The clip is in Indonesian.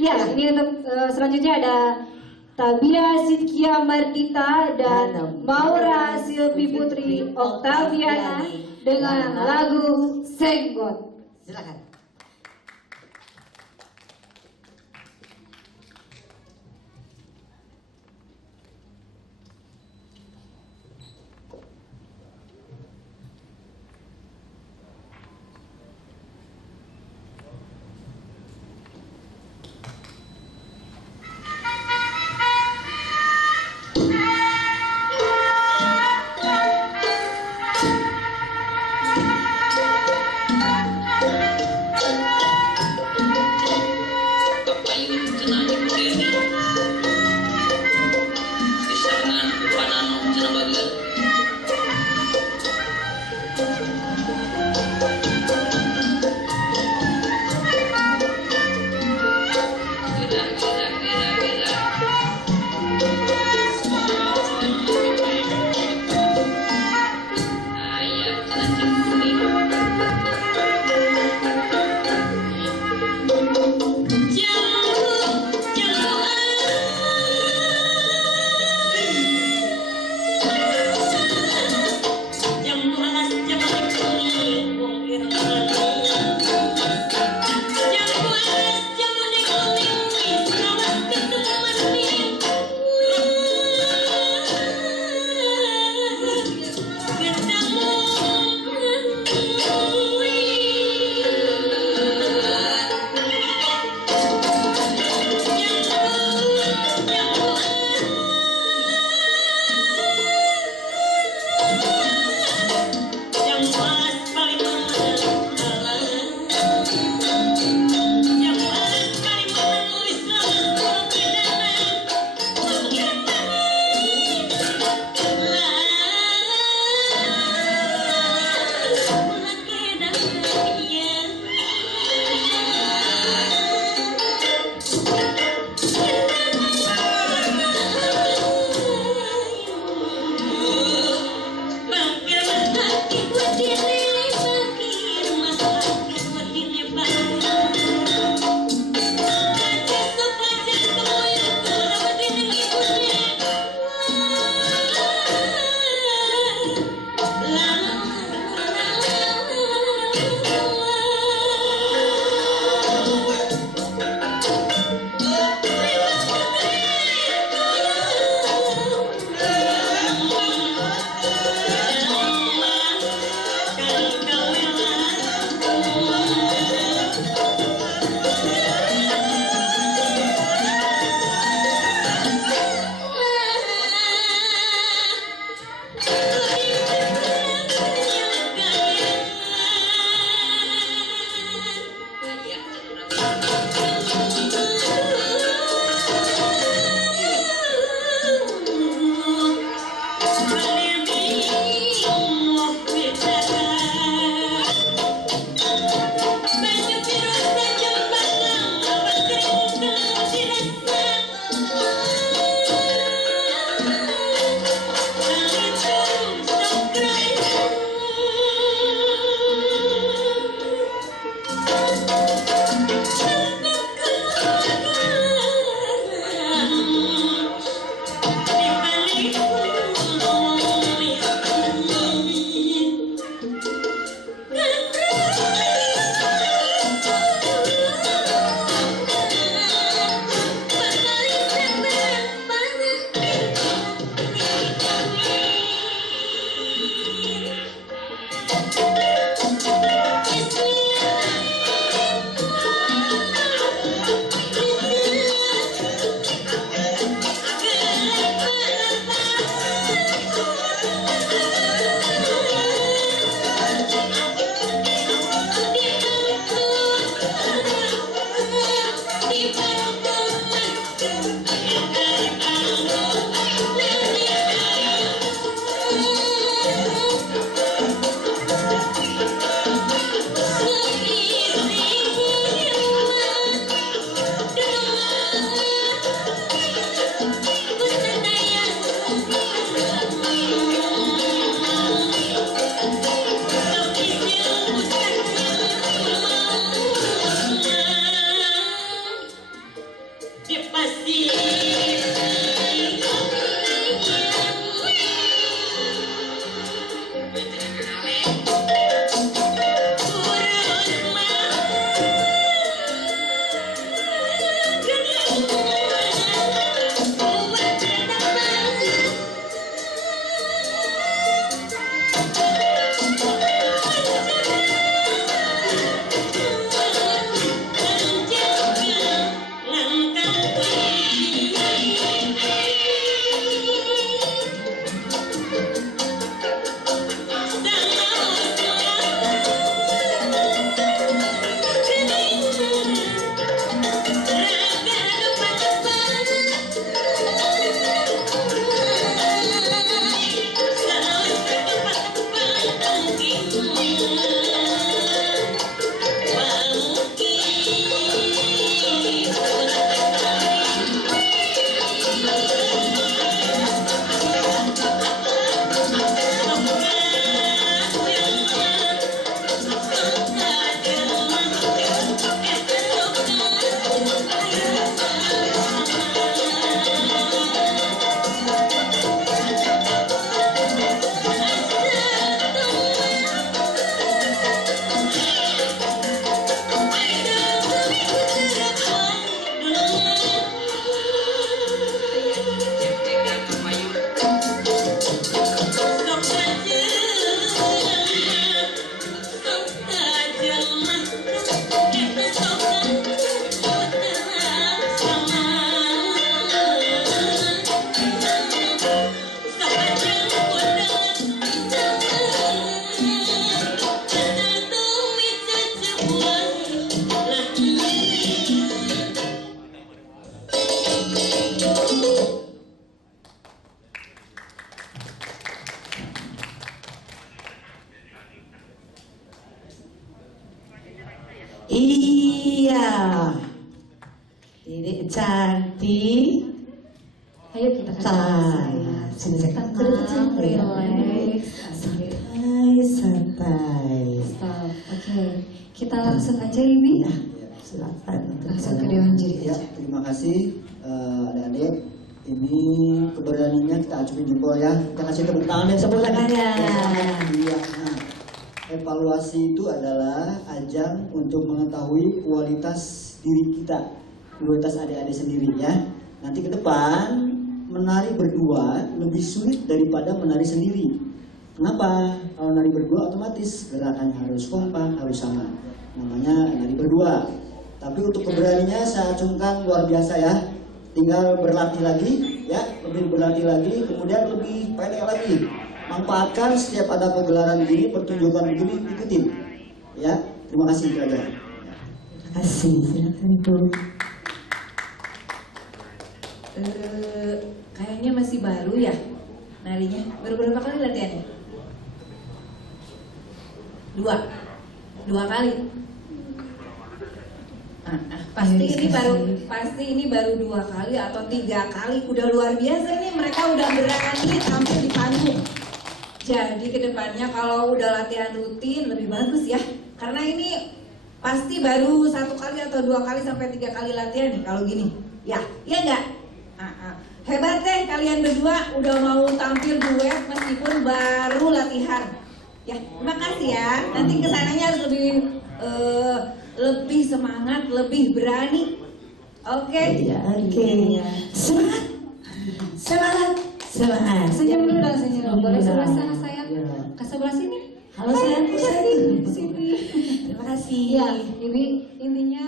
Ya, ini untuk selanjutnya ada Tabia Sidkia Mardita dan Maura Silvi Putri Oktaviana dengan lagu Senggot. Silakan. Jangan Iya, ini cantik. Ayo kita Sini tenang, relax, santai. stop. Oke, kita langsung aja Ibi. Ya, silakan. Langsung ke dewan juri. Ya, terima kasih adik-adik. Ini keberaniannya kita acungin jempol ya. Kita kasih tepuk tangan yang Tepuk tangannya. Iya. Nah, evaluasi itu adalah ajang untuk mengetahui kualitas diri kita, kualitas adik-adik sendiri ya. Nanti ke depan menari berdua lebih sulit daripada menari sendiri. Kenapa? Kalau nari berdua otomatis gerakannya harus kompak, harus sama. Namanya nari berdua. Tapi untuk keberaniannya saya acungkan luar biasa ya. Tinggal berlatih lagi ya, lebih berlatih lagi, kemudian lebih pendek lagi. Manfaatkan setiap ada pegelaran gini, pertunjukan begini, ikutin. Ya, terima kasih itu aja. Terima kasih, silakan Ibu. Kayaknya masih baru ya narinya. Baru berapa kali latihannya? Dua kali. Pasti ini baru 2 kali atau 3 kali. Udah luar biasa nih, mereka udah berani tampil di panggung. Jadi kedepannya kalau udah latihan rutin lebih bagus ya. Karena ini pasti baru 1 kali atau 2 kali sampai 3 kali latihan nih kalau gini. Ya enggak? Hebat deh kalian berdua udah mau tampil duet meskipun baru latihan. Ya, terima kasih ya. Nanti kesananya harus lebih semangat, lebih berani. Oke. Ya, oke. Semangat. Semangat. Semangat. Senyum dulu dong, senyum. Boleh sebelah sana Ya. sayang. Ke sebelah sini. Halo sayang, Sini. Terima kasih. Ya, Ibi, intinya